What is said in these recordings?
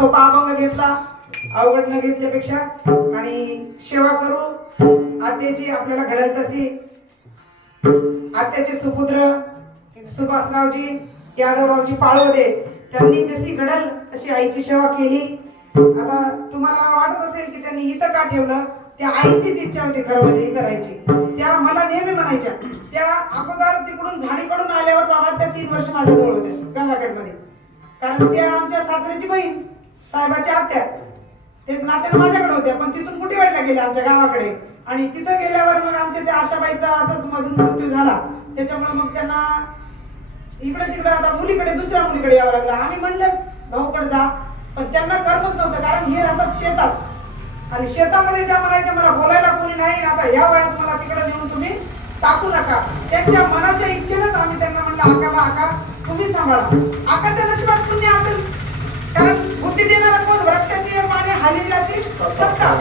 सोपा अभंग घेतला अवघड न घेतल्यापेक्षा. आणि सेवा करू. आत्याची आपल्याला घडेल तशी. आत्याचे सुपुत्र सुभाषरावजी यादवरावजी पाळवदे त्यांनी जशी घडल तशी आईची सेवा केली. आता तुम्हाला वाटत असेल की त्यांनी इथं का ठेवलं? त्या आईचीच इच्छा होती खरं म्हणजे इथं राहायची. त्या मला नेहमी म्हणायच्या त्या अगोदर तिकडून झाडीकडून आल्यावर बाबा त्या तीन वर्ष माझ्याजवळ होत्या गंगाखेडमध्ये. कारण त्या आमच्या सासऱ्याची बहीण. साहेबाची आत्या. ते नात्याने माझ्याकडे होत्या पण तिथून कुठेवाडीला गेल्या आमच्या गावाकडे? आणि तिथं गेल्यावर मग आमच्या त्या आशाबाईचा असाच मधून मृत्यू झाला. त्याच्यामुळे मग त्यांना इकडे तिकडे आता मुलीकडे दुसऱ्या मुलीकडे यावं लागलं. आम्ही म्हणलं भाऊकडे जा. पण त्यांना करमत नव्हतं कारण हे राहतात शेतात. आणि शेतामध्ये त्या म्हणायच्या मला बोलायला कोणी नाही आता या वयात मला तिकडे नेऊन तुम्ही टाकू नका. त्यांच्या मनाच्या इच्छेनंच आम्ही त्यांना म्हणलं आकाला आका तुम्ही सांभाळा. आकाच्या नशिबात पुण्य असेल कारण बुद्धी देणारा कोण हालिल्याची सत्ता.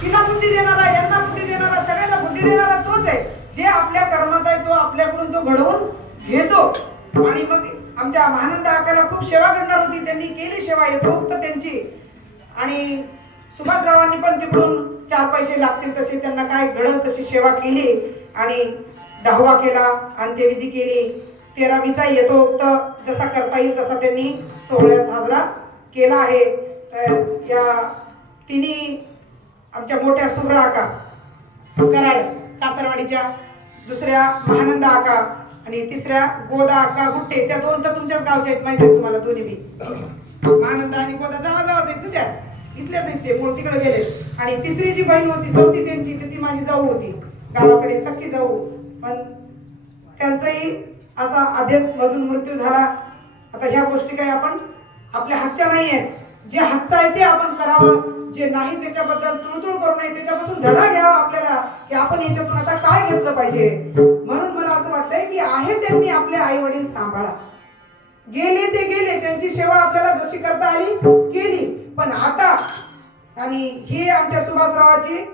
तिला बुद्धी देणारा यांना बुद्धी देणारा सगळ्यांना बुद्धी देणारा तोच आहे. जे आपल्या कर्मात आहे तो आपल्याकडून तो घडवून घेतो. आणि मग आमच्या महानंद आकाला खूप सेवा करणार होती. त्यांनी केली सेवा यथोक्त त्यांची. आणि सुभाषरावांनी पण तिकडून चार पैसे लागतील तसे त्यांना काय घडल तशी सेवा केली. आणि दहावा केला अंत्यविधी केली. तेरावीचा यथोक्त जसा करता येईल तसा त्यांनी सोहळ्यात साजरा केला आहे. या तिने आमच्या मोठ्या सुब्रा आका कराड कासरवाडीच्या दुसऱ्या महानंद आका आणि तिसऱ्या गोदा आका गुट्टे त्या दोन तर तुमच्याच गावच्या आहेत माहिती आहेत तुम्हाला दोन्ही बी. महानंद आणि गोदा जावा जावाच आहेत तुझ्या इथल्याच आहेत ते मूळ तिकडे गेले आणि तिसरी जी बहीण होती चौथी त्यांची तर ती माझी जाऊ होती. गावाकडे सख्खी जाऊ. पण त्यांचाही असा अध्येत मधून मृत्यू झाला. आता ह्या गोष्टी काही आपण आपल्या हातच्या नाही आहेत. जे हातचं आहे ते आपण करावं. जे नाही त्याच्याबद्दल तुळतुळ करू नये त्याच्यापासून धडा घ्यावा आपल्याला की आपण याच्यातून आता काय घेतलं पाहिजे? म्हणून मला असं वाटतंय की आहे त्यांनी आपले आई वडील सांभाळा. गेले ते गेले त्यांची सेवा आपल्याला जशी करता आली केली. पण आता आणि ही आमच्या सुभाषरावाची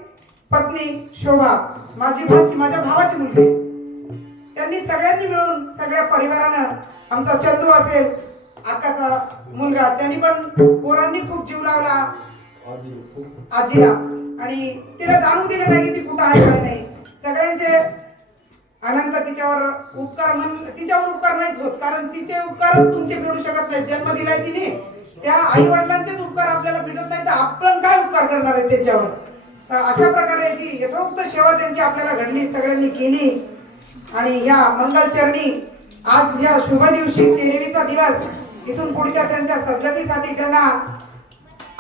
पत्नी शोभा माझी भाची माझ्या भावाची मुलगी. त्यांनी सगळ्यांनी मिळून सगळ्या परिवारानं आमचा चंदू असेल आकाचा मुलगा. त्यांनी पण पोरांनी खूप जीव लावला. आजीला. आणि तिला जाणू दिलं नाही की ती कुठं आहे काय नाही. सगळ्यांचे अनंत तिच्यावर उपकार म्हण तिच्यावर उपकार नाहीच होत. कारण तिचे उपकारच तुमचे मिळू शकत नाही जन्म दिलाय तिने. त्या आई वडिलांचेच उपकार आपल्याला भेटत नाही तर आपण काय उपकार करणार आहे त्याच्यावर? तर अशा प्रकारे जी यथोक्त सेवा त्यांची आपल्याला घडली सगळ्यांनी केली. आणि ह्या मंगलचरणी आज ह्या शुभ दिवशी तेरवीचा दिवस इथून पुढच्या त्यांच्या सद्गतीसाठी त्यांना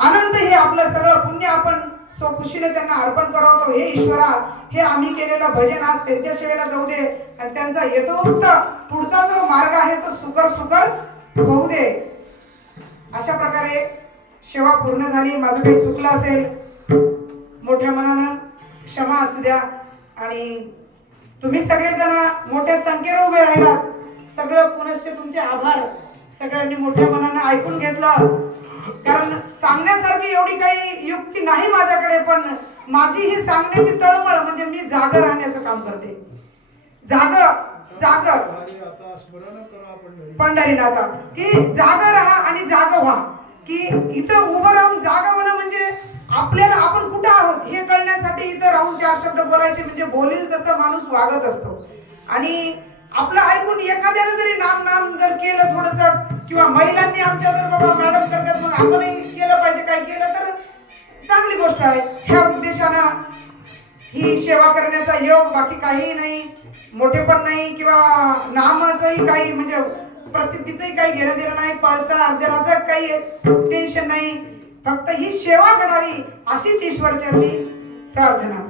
आनंद हे आपलं सगळं पुण्य आपण स्वखुशीने त्यांना अर्पण करावं हे ईश्वरा हे आम्ही केलेलं भजन आज त्यांच्या सेवेला जाऊ दे. आणि त्यांचा यथोक्त पुढचा जो मार्ग आहे तो सुकर सुकर होऊ दे. अशा प्रकारे सेवा पूर्ण झाली. माझं काही चुकलं असेल मोठ्या मनानं क्षमा असू द्या. आणि तुम्ही सगळेजण मोठ्या संख्येने उभे राहिलात. सगळं पुनश्च तुमचे आभार. सगळ्यांनी मोठ्या मनानं ऐकून घेतलं. कारण सांगण्यासारखी एवढी काही युक्ती नाही माझ्याकडे पण माझी ही सांगण्याची तळमळ म्हणजे मी जाग राहण्याचं काम करते. जाग जाग. पंढरीनाथा की जाग राहा आणि जाग व्हा. की इथं उभं राहून जाग होणं म्हणजे आपल्याला आपण कुठं आहोत हे कळण्यासाठी इथं राहून चार शब्द बोलायचे म्हणजे बोलेल तसं माणूस वागत असतो. आणि आपलं ऐकून एखाद्यानं जरी नाम नाम जर केलं थोडस किंवा महिलांनी आमच्या जर बाबा मॅडम करतात मग आपणही केलं पाहिजे काही केलं तर चांगली गोष्ट आहे. ह्या उद्देशानं ही सेवा करण्याचा योग बाकी काहीही नाही मोठे पण नाही किंवा नामाचंही काही म्हणजे प्रसिद्धीचंही काही घेणं देणं नाही पैसा अर्जनाचं काही टेन्शन नाही. फक्त ही सेवा घडावी अशीच ईश्वरचरणी प्रार्थना.